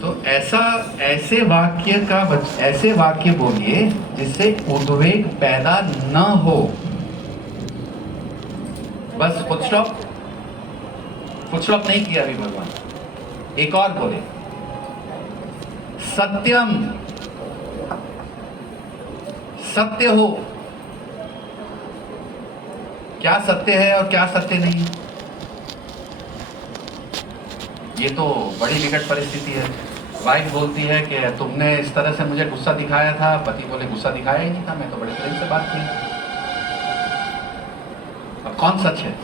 तो ऐसे वाक्य बोलिए जिससे उद्वेग पैदा न हो। बस फुल स्टॉप नहीं किया अभी भगवान। एक और बोले, सत्यम, सत्य हो। क्या सत्य है और क्या सत्य नहीं, ये तो बड़ी विकट परिस्थिति है। वाइफ बोलती है कि तुमने इस तरह से मुझे गुस्सा दिखाया था, पति बोले गुस्सा दिखाया ही नहीं था, मैं तो बड़े प्रेम से बात की। अब कौन सच है?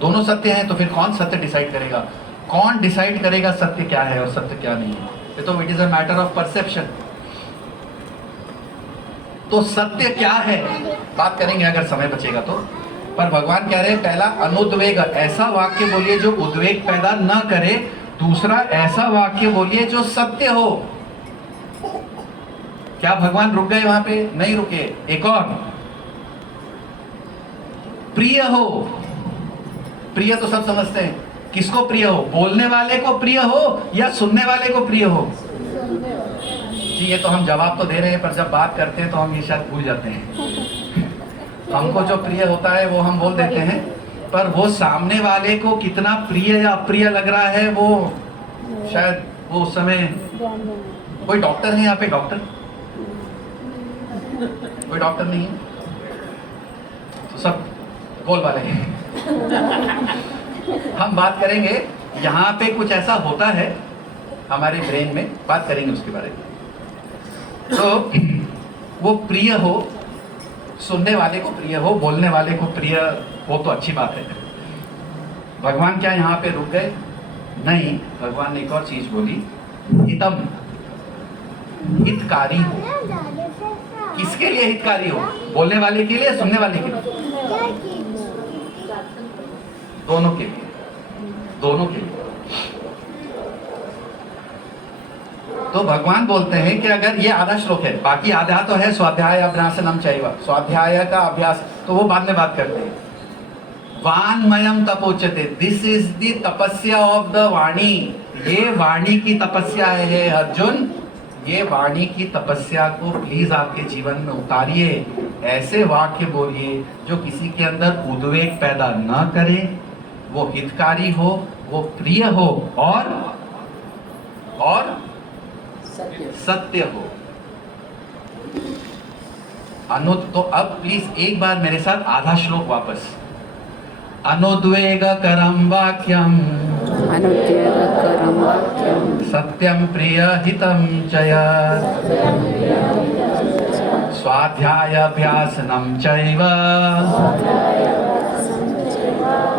दोनों सत्य हैं, तो फिर कौन सत्य डिसाइड करेगा? कौन डिसाइड करेगा सत्य क्या है और सत्य क्या नहीं है? ये तो it is a matter of perception. तो सत्य क्या है बात करेंगे अगर समय बचेगा तो। पर भगवान कह रहे हैं पहला अनुद्वेग, ऐसा वाक्य बोलिए जो उद्वेग पैदा न करे। दूसरा ऐसा वाक्य बोलिए जो सत्य हो। क्या भगवान रुक गए वहां पे? नहीं रुके। एक और, प्रिय हो। प्रिय तो सब समझते हैं, किसको प्रिय हो? बोलने वाले को प्रिय हो या सुनने वाले को प्रिय हो? जी ये तो हम जवाब तो दे रहे हैं, पर जब बात करते हैं तो हम ये शायद भूल जाते हैं। हमको जो प्रिय होता है वो हम बोल देते हैं, पर वो सामने वाले को कितना प्रिय या अप्रिय लग रहा है वो शायद वो उस समय। कोई डॉक्टर है यहाँ पे? डॉक्टर? कोई डॉक्टर नहीं है तो सब बोल वाले हैं। हम बात करेंगे यहाँ पे कुछ ऐसा होता है हमारे ब्रेन में, बात करेंगे उसके बारे में। तो वो प्रिय हो, सुनने वाले को प्रिय हो, बोलने वाले को प्रिय हो तो अच्छी बात है। भगवान क्या यहाँ पे रुक गए? नहीं, भगवान ने एक और चीज बोली, हितम, हितकारी हो। किसके लिए हितकारी हो? बोलने वाले के लिए, सुनने वाले के लिए? दोनों के लिए, दोनों के लिए। तो भगवान बोलते हैं कि अगर ये आधा श्लोक है, बाकी आधा तो है स्वाध्याय अभ्यासनम चैव, स्वाध्याय का अभ्यास तो वो बाद में बात करते हैं। वानमयम तपोच्यते, दिस इज द तपस्या ऑफ द वाणी। ये वाणी की तपस्या है अर्जुन, ये वाणी की तपस्या को प्लीज आपके जीवन में उतारिए। ऐसे वाक्य बोलिए जो किसी के अंदर उद्वेग पैदा न करे, वो हितकारी हो, वो प्रिय हो और सत्य हो। तो अब प्लीज एक बार मेरे साथ आधा श्लोक वापस। अनुद्वेग करम वाक्यम, सत्यम प्रिय हितम चय, स्वाध्याय अभ्यासनम चैव,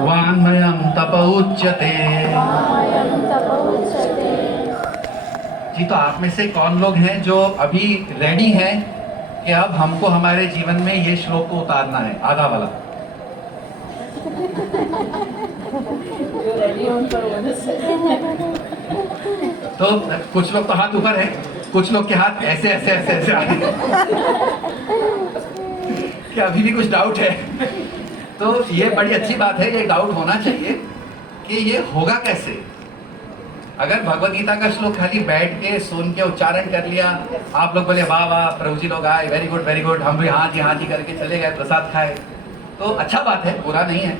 वाङ्मयं तप उच्यते। जी तो आप में से कौन लोग हैं जो अभी रेडी हैं कि अब हमको हमारे जीवन में ये श्लोक को उतारना है, आधा वाला? तो कुछ लोग तो हाथ ऊपर है, कुछ लोग के हाथ ऐसे ऐसे ऐसे ऐसे आए। क्या अभी भी कुछ डाउट है? तो ये बड़ी अच्छी बात है, ये डाउट होना चाहिए कि ये होगा कैसे। अगर भगवद गीता का श्लोक खाली बैठ के सुन के उच्चारण कर लिया, आप लोग बोले वाह वाह प्रभु जी लोग आए, वेरी गुड, हम भी हाँ जी करके चले गए, प्रसाद खाए, तो अच्छा बात है, बुरा नहीं है।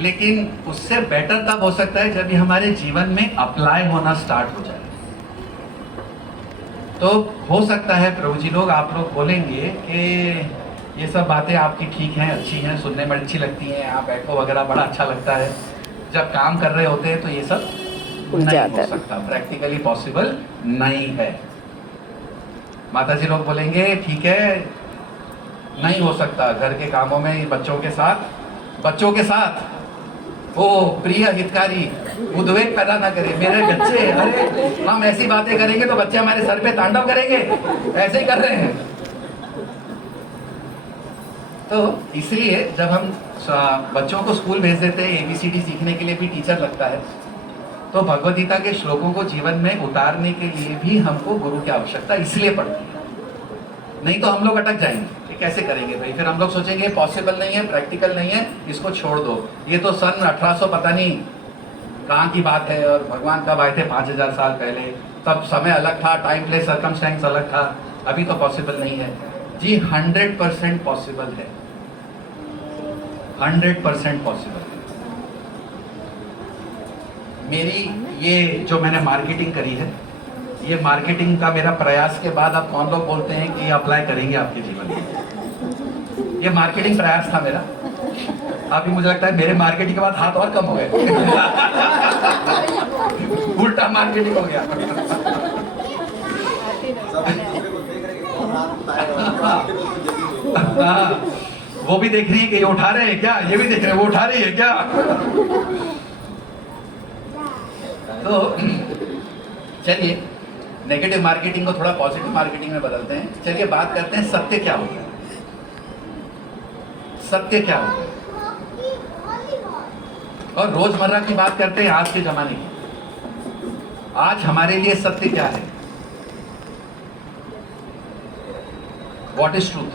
लेकिन उससे बेटर तब हो सकता है जब ये हमारे जीवन में अप्लाई होना स्टार्ट हो जाए। तो हो सकता है प्रभु जी लोग, आप लोग बोलेंगे कि ये सब बातें आपकी ठीक हैं, अच्छी हैं, सुनने में अच्छी लगती हैं, आप बैठो वगैरह बड़ा अच्छा लगता है, जब काम कर रहे होते हैं तो ये सब नहीं हो सकता, प्रैक्टिकली पॉसिबल नहीं है। माता जी लोग बोलेंगे ठीक है, नहीं हो सकता, घर के कामों में बच्चों के साथ ओ प्रिय हितकारी, उद्वेग पैदा ना करे मेरे बच्चे। अरे हम ऐसी बातें करेंगे तो बच्चे हमारे सर पे तांडव करेंगे, ऐसे ही कर रहे हैं। तो इसलिए जब हम बच्चों को स्कूल भेज देते हैं, ABCD सीखने के लिए भी टीचर लगता है, तो भगवद गीता के श्लोकों को जीवन में उतारने के लिए भी हमको गुरु की आवश्यकता इसलिए पड़ती है। नहीं तो हम लोग अटक जाएंगे, ये कैसे करेंगे भाई, फिर हम लोग सोचेंगे पॉसिबल नहीं है, प्रैक्टिकल नहीं है, इसको छोड़ दो। ये तो सन 1800 पता नहीं कहाँ की बात है और भगवान कब आए थे 5000 साल पहले, तब समय अलग था, टाइम प्लेस सर्कमस्टेंस अलग था, अभी तो पॉसिबल नहीं है। जी 100% पॉसिबल है, 100% पॉसिबल है। मेरी ये जो मैंने मार्केटिंग करी है, ये मार्केटिंग का मेरा प्रयास के बाद अब कौन लोग बोलते हैं कि अप्लाई करेंगे आपके जीवन में। ये मार्केटिंग प्रयास था मेरा, अभी मुझे लगता है मेरे मार्केटिंग के बाद हाथ और कम हो गए। उल्टा मार्केटिंग हो गया। वो भी देख रही है कि ये उठा रहे हैं क्या, ये भी देख रहे हैं वो उठा रही है क्या। तो चलिए नेगेटिव मार्केटिंग को थोड़ा पॉजिटिव मार्केटिंग में बदलते हैं। चलिए बात करते हैं सत्य क्या होता है। सत्य क्या होता है, और रोजमर्रा की बात करते हैं आज के जमाने की। आज हमारे लिए सत्य क्या है? What is truth?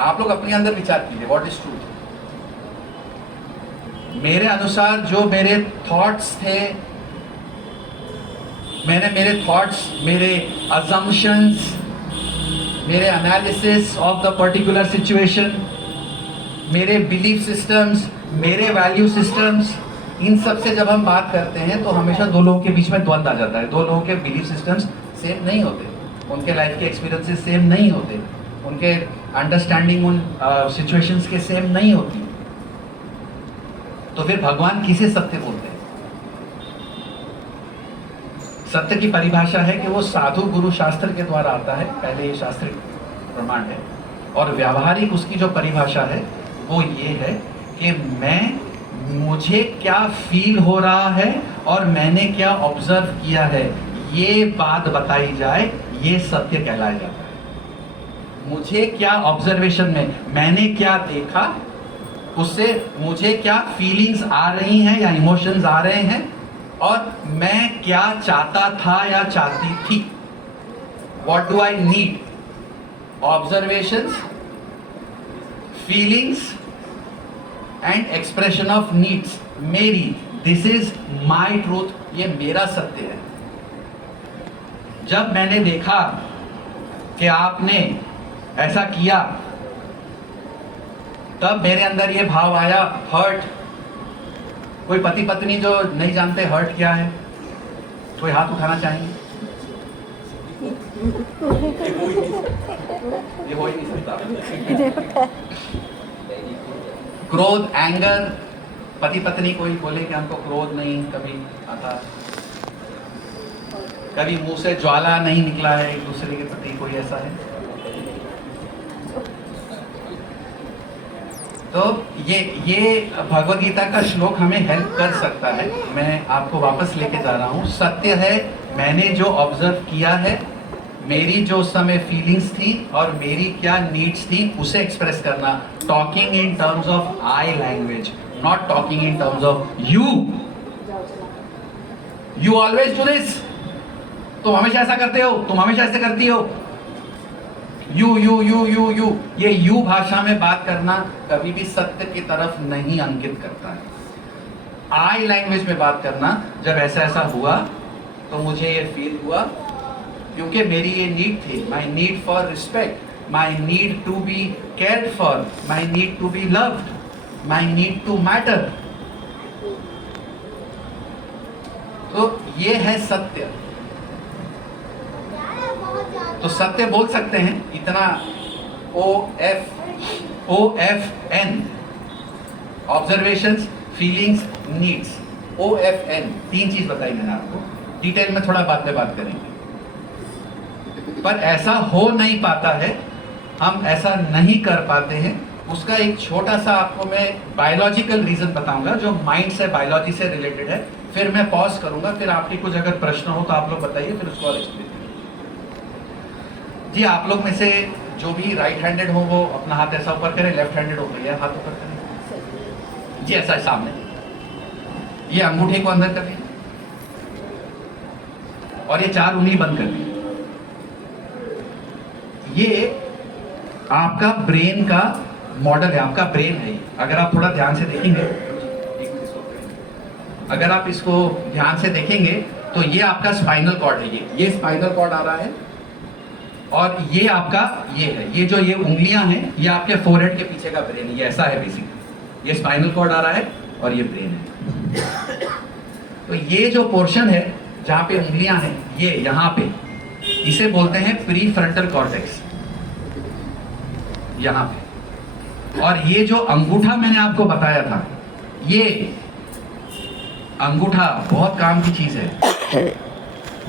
आप लोग अपने अंदर विचार कीजिए, व्हाट इज ट्रूथ? मेरे अनुसार जो मेरे थॉट्स थे, मैंने मेरे थॉट्स, मेरे अजम्पशंस, मेरे analysis of the particular situation, मेरे बिलीफ सिस्टम्स, मेरे वैल्यू सिस्टम्स, इन सब से जब हम बात करते हैं तो हमेशा दो लोगों के बीच में द्वंद्व आ जाता है। दो लोगों के बिलीफ सिस्टम्स सेम नहीं होते, उनके लाइफ के एक्सपीरियंसेस सेम नहीं होते, उनके अंडरस्टैंडिंग उन सिचुएशंस के सेम नहीं होती। तो फिर भगवान किसे सत्य बोलते हैं? सत्य की परिभाषा है कि वो साधु गुरु शास्त्र के द्वारा आता है, पहले ये शास्त्रिक प्रमाण है, और व्यावहारिक उसकी जो परिभाषा है वो ये है कि मुझे क्या फील हो रहा है और मैंने क्या ऑब्जर्व किया है, ये बात बताई जाए, ये सत्य कहलाया जाता है। मुझे क्या ऑब्जर्वेशन में मैंने क्या देखा, उससे मुझे क्या फीलिंग्स आ रही हैं या इमोशंस आ रहे हैं, और मैं क्या चाहता था या चाहती थी। What do I need? Observations, feelings and expression of needs मेरी। दिस इज माई ट्रूथ, ये मेरा सत्य है। जब मैंने देखा कि आपने ऐसा किया, तब मेरे अंदर ये भाव आया, हर्ट। कोई पति पत्नी जो नहीं जानते हर्ट क्या है, कोई हाथ उठाना चाहेंगे? ये हो ही नहीं सकता। क्रोध, एंगर, पति पत्नी कोई बोले कि हमको क्रोध नहीं कभी आता, कभी मुंह से ज्वाला नहीं निकला है एक दूसरे के प्रति, कोई ऐसा है? तो ये भगवद गीता का श्लोक हमें हेल्प कर सकता है। मैं आपको वापस लेके जा रहा हूँ। सत्य है मैंने जो ऑब्जर्व किया है, मेरी जो उस समय फीलिंग्स थी और मेरी क्या नीड्स थी, उसे एक्सप्रेस करना। Talking in terms of I language, not talking in terms of you. You always do this, तुम हमेशा ऐसा करते हो, तुम हमेशा ऐसे करती हो। You you you you you, ये यू भाषा में बात करना कभी भी सत्य की तरफ नहीं अंकित करता है। आई लैंग्वेज में बात करना, जब ऐसा ऐसा हुआ तो मुझे ये फील हुआ क्योंकि मेरी ये नीड थी, my need for respect, my need to be cared for, my need to be loved, my need to matter. तो ये है सत्य। तो सत्य बोल सकते हैं इतना। OFN, observations, feelings, needs. OFN, 3 चीज बताई मैंने आपको, डिटेल में थोड़ा बाद में बात करेंगे। पर ऐसा हो नहीं पाता है, हम ऐसा नहीं कर पाते हैं। उसका एक छोटा सा आपको मैं बायोलॉजिकल रीजन बताऊंगा जो माइंड से, बायोलॉजी से रिलेटेड है। फिर मैं पॉज करूंगा, फिर आपके कुछ अगर प्रश्न हो तो आप लोग बताइए, फिर उसको और एक्सप्लेन करेंगे। जी आप लोग में से जो भी राइट हैंडेड हो वो अपना हाथ ऐसा ऊपर करें, लेफ्ट हैंडेड हो भैया हाथ ऊपर करें जी, ऐसा सामने। ये अंगूठे को अंदर करें और ये 4 उंगली बंद कर दी। ये आपका ब्रेन का मॉडल है, आपका ब्रेन है। अगर आप थोड़ा ध्यान से देखेंगे, एक अगर आप इसको ध्यान से देखेंगे तो ये आपका स्पाइनल कॉर्ड है, ये स्पाइनल कॉर्ड आ रहा है, और ये आपका ये है, ये जो ये उंगलियां हैं ये आपके फोरहेड के पीछे का ब्रेन है, ये ऐसा है बेसिकली। ये स्पाइनल कॉर्ड आ रहा है और ये ब्रेन है। तो ये जो पोर्शन है जहां पे उंगलियां हैं, ये यहां पे, इसे बोलते हैं प्री फ्रंटल कॉर्टेक्स, यहां पे। और ये जो अंगूठा मैंने आपको बताया था, ये अंगूठा बहुत काम की चीज है।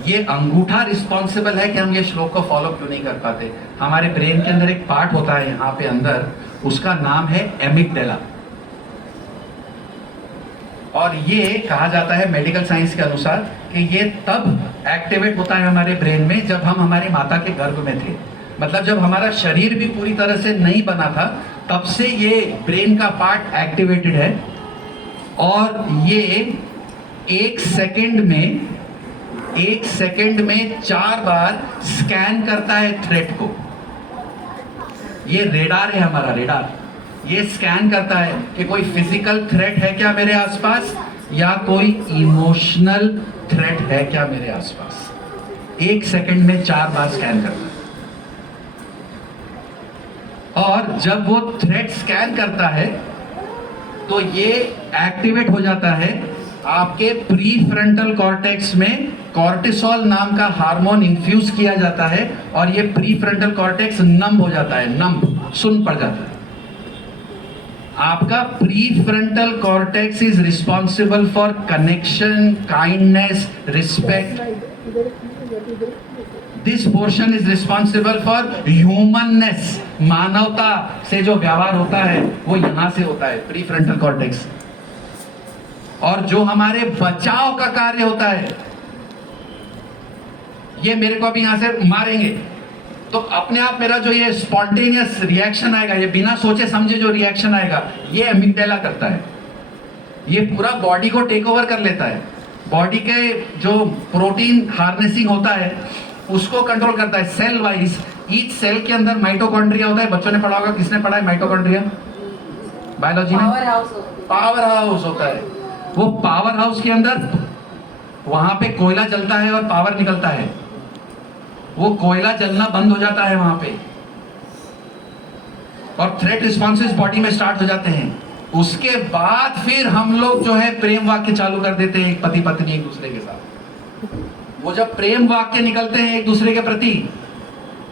ये अंगूठा रिस्पॉन्सिबल है कि हम ये श्लोक को फॉलो क्यों नहीं कर पाते। हमारे ब्रेन के अंदर एक पार्ट होता है यहाँ पे अंदर, उसका नाम है एमिगडाला। और ये कहा जाता है मेडिकल साइंस के अनुसार कि ये तब एक्टिवेट होता है हमारे ब्रेन में जब हम हमारी माता के गर्भ में थे। मतलब जब हमारा शरीर भी पूरी तरह से नहीं बना था, तब से ये ब्रेन का पार्ट एक्टिवेटेड है। और ये एक सेकंड में 4 बार स्कैन करता है थ्रेट को। ये रेडार है हमारा, रेडार। ये स्कैन करता है कि कोई फिजिकल थ्रेट है क्या मेरे आसपास, या कोई इमोशनल थ्रेट है क्या मेरे आसपास। 1 सेकंड में 4 बार स्कैन करता है। और जब वो थ्रेट स्कैन करता है तो ये एक्टिवेट हो जाता है आपके प्री फ्रंटल कॉर्टेक्स में। कॉर्टिसोल नाम का हार्मोन इंफ्यूज किया जाता है और ये प्री फ्रंटल कॉर्टेक्स नम हो जाता है, नम, सुन पड़ जाता है। आपका pre frontal cortex is responsible for connection, kindness, respect. This portion is responsible for humanness. मानवता से जो व्यवहार होता है वो यहां से होता है, प्री फ्रंटल कॉर्टेक्स। और जो हमारे बचाव का कार्य होता है, ये मेरे को अभी यहां से मारेंगे तो अपने आप मेरा जो ये स्पॉन्टेनियस रिएक्शन आएगा, ये बिना सोचे समझे जो रिएक्शन आएगा, ये एमिगडाला करता है। ये पूरा बॉडी को टेक ओवर कर लेता है। बॉडी के जो प्रोटीन हार्नेसिंग होता है उसको कंट्रोल करता है सेल वाइज। ईच सेल के अंदर माइटोकॉन्ड्रिया होता है। बच्चों ने पढ़ा होगा, किसने पढ़ा है माइटोकॉन्ड्रिया बायोलॉजी में? पावर हाउस होता है। वो पावर हाउस के अंदर वहां पे कोयला जलता है और पावर निकलता है। वो कोयला जलना बंद हो जाता है वहां पे और थ्रेट रिस्पॉन्सेस बॉडी में स्टार्ट हो जाते हैं। उसके बाद फिर हम लोग जो है प्रेम वाक्य चालू कर देते हैं, पति पत्नी एक दूसरे के साथ। वो जब प्रेम वाक्य निकलते हैं एक दूसरे के प्रति,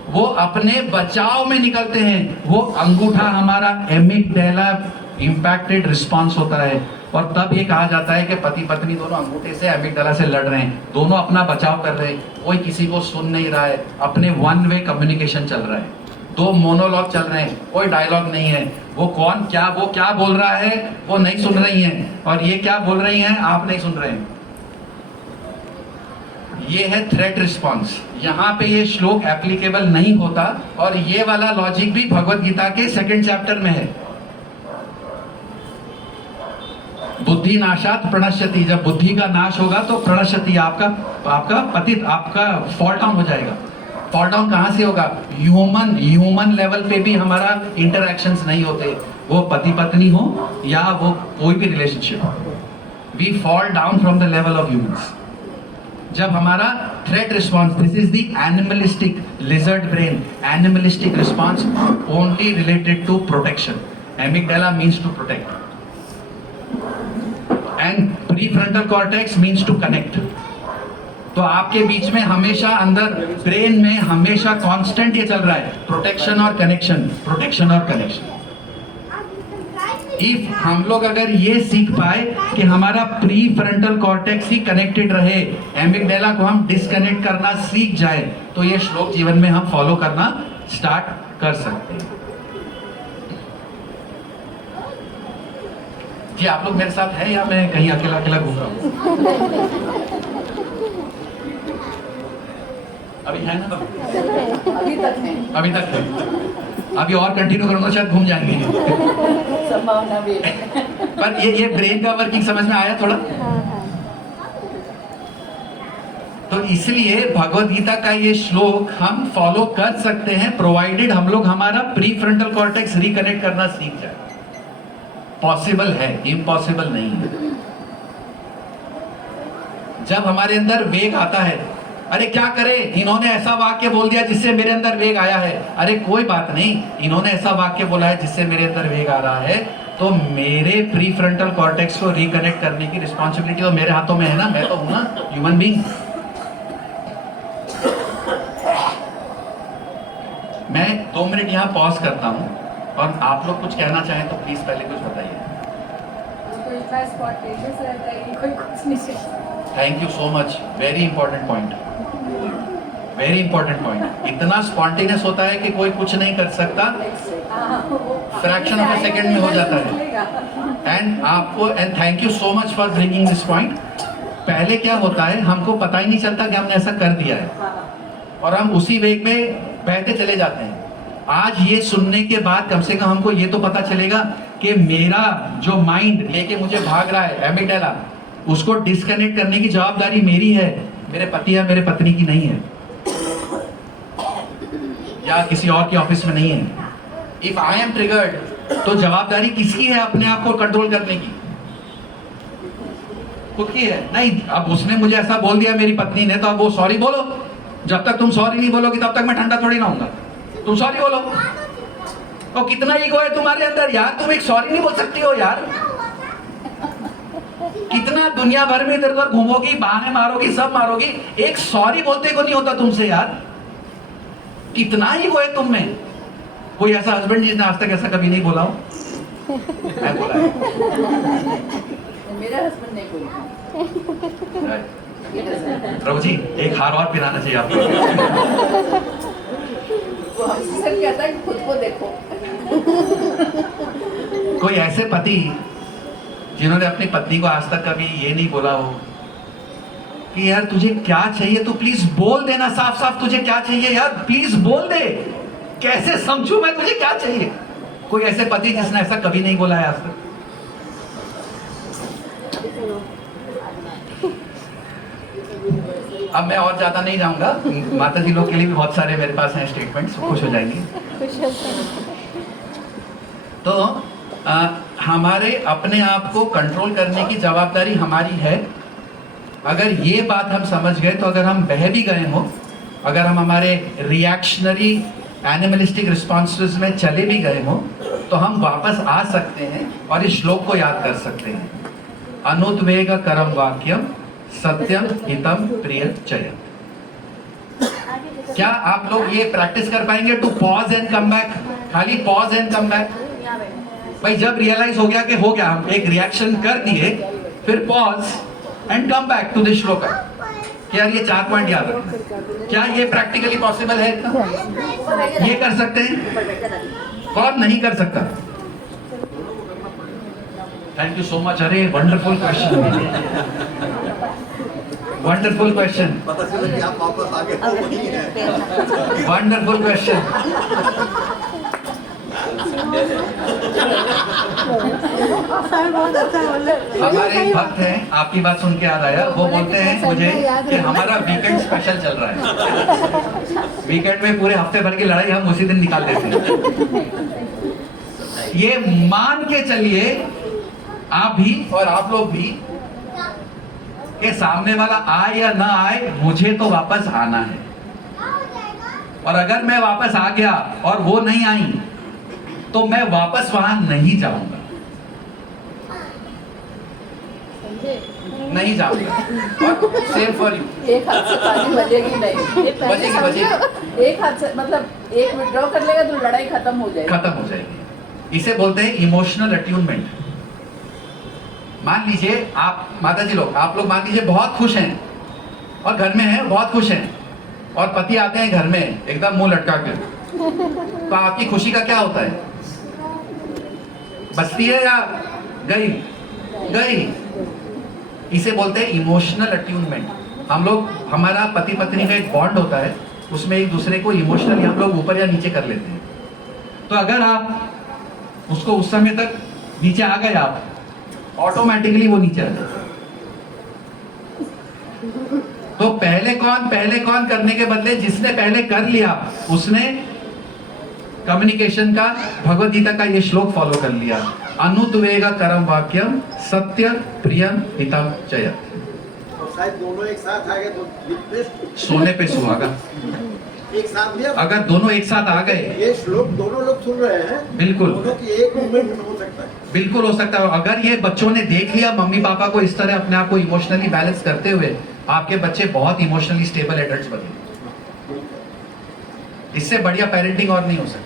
वो अपने बचाव में निकलते हैं। वो अंगूठा हमारा एमिगडाला इंपैक्टेड रिस्पॉन्स होता है। और तब ये कहा जाता है कि पति पत्नी दोनों अंगूठे से एमिगडाला से लड़ रहे हैं, दोनों अपना बचाव कर रहे हैं, कोई किसी को सुन नहीं रहा है, अपने वन वे कम्युनिकेशन चल रहा है, 2 मोनोलॉग चल रहे हैं, कोई डायलॉग नहीं है। वो क्या बोल रहा है वो नहीं सुन रही हैं, और ये क्या बोल रही हैं आप नहीं सुन रहे हैं। ये है थ्रेट रिस्पॉन्स। यहाँ पे ये श्लोक एप्लीकेबल नहीं होता। और ये वाला लॉजिक भी भगवत गीता के 2nd चैप्टर में है। बुद्धि नाशात प्रणश्यति। जब बुद्धि का नाश होगा तो प्रणश्यति, आपका पतित, आपका फॉल डाउन हो जाएगा। फॉल डाउन कहां से होगा? ह्यूमन लेवल पे भी हमारा इंटरैक्शंस नहीं होते, वो पति पत्नी हो या वो कोई भी रिलेशनशिप हो। We fall down from the level of humans. जब हमारा threat response, this is the animalistic lizard brain, animalistic response only related to protection. Amygdala means to protect and prefrontal cortex means to connect. तो आपके बीच में हमेशा अंदर brain में हमेशा constant ये चल रहा है, प्रोटेक्शन और कनेक्शन, प्रोटेक्शन और कनेक्शन। इफ हम लोग अगर ये सीख पाए कि हमारा प्री फ्रंटल कॉर्टेक्स ही कनेक्टेड रहे, एमिगडाला को हम डिस्कनेक्ट करना सीख जाए, तो ये श्लोक जीवन में हम फॉलो करना स्टार्ट कर सकते हैं। जी आप लोग मेरे साथ हैं या मैं कहीं अकेला अकेला घूम रहा हूँ? अभी है ना? अभी तक है। अभी और कंटिन्यू करूंगा शायद घूम जाएंगे। संभावना भी। पर ये ब्रेन का वर्किंग समझ में आया थोड़ा? तो इसलिए भगवत गीता का ये श्लोक हम फॉलो कर सकते हैं, प्रोवाइडेड हम लोग हमारा प्री फ्रंटल कॉर्टेक्स रिकनेक्ट करना सीख जाए। पॉसिबल है, इम्पॉसिबल नहीं है। जब हमारे अंदर वेग आता है, अरे क्या करें, इन्होंने ऐसा वाक्य बोल दिया जिससे मेरे अंदर वेग आया है, अरे कोई बात नहीं, इन्होंने ऐसा वाक्य बोला है जिससे मेरे अंदर वेग आ रहा है, तो मेरे प्री फ्रंटल कॉर्टेक्स को रिकनेक्ट करने की रिस्पॉन्सिबिलिटी तो मेरे हाथों में है ना, मैं तो हूं ना ह्यूमन बीइंग। मैं 2 मिनट यहाँ पॉज करता हूँ, और आप लोग कुछ कहना चाहें तो प्लीज पहले कुछ बताइए। कोई इतना स्पॉन्टेनियस रहता है कि कोई कुछ नहीं कहता। Thank you so much, very important point, very important point. इतना स्पॉन्टेनियस होता है कि कोई कुछ नहीं कर सकता, फ्रैक्शन ऑफ अ सेकेंड में हो जाता है। And thank you so much for bringing this point. पहले क्या होता है, हमको पता ही नहीं चलता कि हमने ऐसा कर दिया है, और हम उसी वेग में बहते चले जाते हैं। आज ये सुनने के बाद कम से कम हमको ये तो पता चलेगा कि मेरा जो माइंड लेके मुझे भाग रहा है, एमिगडाला, उसको डिस्कनेक्ट करने की जवाबदारी मेरी है, मेरे पति या मेरे पत्नी की नहीं है, या किसी और के ऑफिस में नहीं है। इफ आई एम ट्रिगर्ड, तो जवाबदारी किसकी है अपने आप को कंट्रोल करने की? खुद की है। नहीं, अब उसने मुझे ऐसा बोल दिया मेरी पत्नी ने, तो अब वो सॉरी बोलो। जब तक तुम सॉरी नहीं बोलोगी तब तक मैं ठंडा थोड़ी ना होऊंगा। तुम सॉरी बोलो। तो कितना ईगो है तुम्हारे अंदर यार, तुम एक सॉरी नहीं बोल सकती हो यार। कितना दुनिया भर में इधर उधर घूमोगी, बहाने मारोगी, सब मारोगी, एक सॉरी बोलते को नहीं होता तुमसे यार। कितना ईगो है तुम में। कोई ऐसा हस्बैंड जिसने आज तक ऐसा कभी नहीं बोला हो? मैं बोला है। मेरा हस्बैंड नहीं बोलता। प्रभु जी एक हार और पिलाना चाहिए आपको। वो हमसे सर कहता है कि खुद को देखो। कोई ऐसे पति जिन्होंने अपनी पत्नी को आज तक कभी ये नहीं बोला हो कि यार तुझे क्या चाहिए, तो प्लीज बोल देना साफ साफ, तुझे क्या चाहिए यार, प्लीज बोल दे, कैसे समझूं मैं तुझे क्या चाहिए। कोई ऐसे पति जिसने ऐसा कभी नहीं बोला है आज तक? अब मैं और ज्यादा नहीं जाऊंगा, माता जी लोग के लिए भी बहुत सारे मेरे पास हैं स्टेटमेंट्स, खुश हो जाएंगे। तो हमारे अपने आप को कंट्रोल करने की जवाबदारी हमारी है। अगर ये बात हम समझ गए, तो अगर हम बह भी गए हो, अगर हम हमारे रिएक्शनरी एनिमलिस्टिक रिस्पॉन्सेस में चले भी गए हो, तो हम वापस आ सकते हैं और इस श्लोक को याद कर सकते हैं। अनुद्वेग करम वाक्यम सत्यम हितम प्रिय चयन। क्या आप लोग ये प्रैक्टिस कर पाएंगे to pause and come back? खाली पॉज एंड कम बैक। भाई जब रियलाइज हो गया कि हो गया, हम एक रिएक्शन कर दिए, फिर pause and come back to this shloka. क्या ये 4 पॉइंट याद रखना? क्या ये प्रैक्टिकली पॉसिबल है? ये कर सकते हैं? कौन नहीं कर सकता? Thank you so much. अरे वंडरफुल क्वेश्चन, वंडरफुल क्वेश्चन, पता चला कि आप वापस आ गए। Wonderful question. हमारे एक भक्त हैं, आपकी बात सुन के याद आया, वो बोलते हैं मुझे कि हमारा वीकेंड स्पेशल चल रहा है। वीकेंड में पूरे हफ्ते भर की लड़ाई हम उसी दिन निकाल देते हैं। ये मान के चलिए आप भी और आप लोग भी कि सामने वाला आए या ना आए, मुझे तो वापस आना है। और अगर मैं वापस आ गया और वो नहीं आई, तो मैं वापस वहां नहीं जाऊंगा, नहीं जाऊंगा। Same for you. एक हाथ से ताली बजेगी नहीं, बजेगी, बजेगी। एक हाथ से मतलब एक विड्रॉ कर लेगा तो लड़ाई खत्म हो जाएगी। खत्म हो जाएगी। इसे बोलते हैं इमोशनल अट्यूनमेंट। मान लीजिए आप माता जी लोग, आप लोग मान लीजिए बहुत खुश हैं और घर में हैं, बहुत खुश हैं, और पति आते हैं घर में एकदम मुंह लटका के, तो आपकी खुशी का क्या होता है? बचती है या गई? गई। इसे बोलते हैं इमोशनल अट्यूनमेंट। हम लोग, हमारा पति पत्नी का एक बॉन्ड होता है, उसमें एक दूसरे को इमोशनली हम लोग ऊपर या नीचे कर लेते हैं। तो अगर आप उसको उस समय तक नीचे आ गए, आप ऑटोमेटिकली वो नीचे आ जाए। तो पहले कौन करने के बदले जिसने पहले कर लिया, उसने कम्युनिकेशन का, भगवद गीता का ये श्लोक फॉलो कर लिया। अनुद्वेग करम वाक्यम सत्य प्रियम हितम चयत। और शायद दोनों एक साथ आ गए तो लिटरेस्ट सोने पे सुहागा। एक साथ लिया। अगर दोनों एक साथ आ गए, ये श्लोक दोनों लोग सुन रहे हैं, बिल्कुल दोनों की एक मूवमेंट हो सकता है। बिल्कुल हो सकता है। अगर ये बच्चों ने देख लिया मम्मी पापा को इस तरह अपने आप को इमोशनली बैलेंस करते हुए, आपके बच्चे बहुत इमोशनली स्टेबल एडल्ट्स बने। इससे बढ़िया पेरेंटिंग और नहीं हो सकती।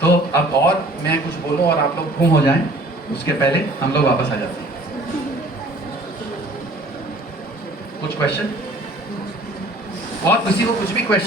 तो अब और मैं कुछ बोलूं और आप लोग गुम हो जाएं, उसके पहले हम लोग वापस आ जाते हैं। कुछ क्वेश्चन और किसी को कुछ भी क्वेश्चन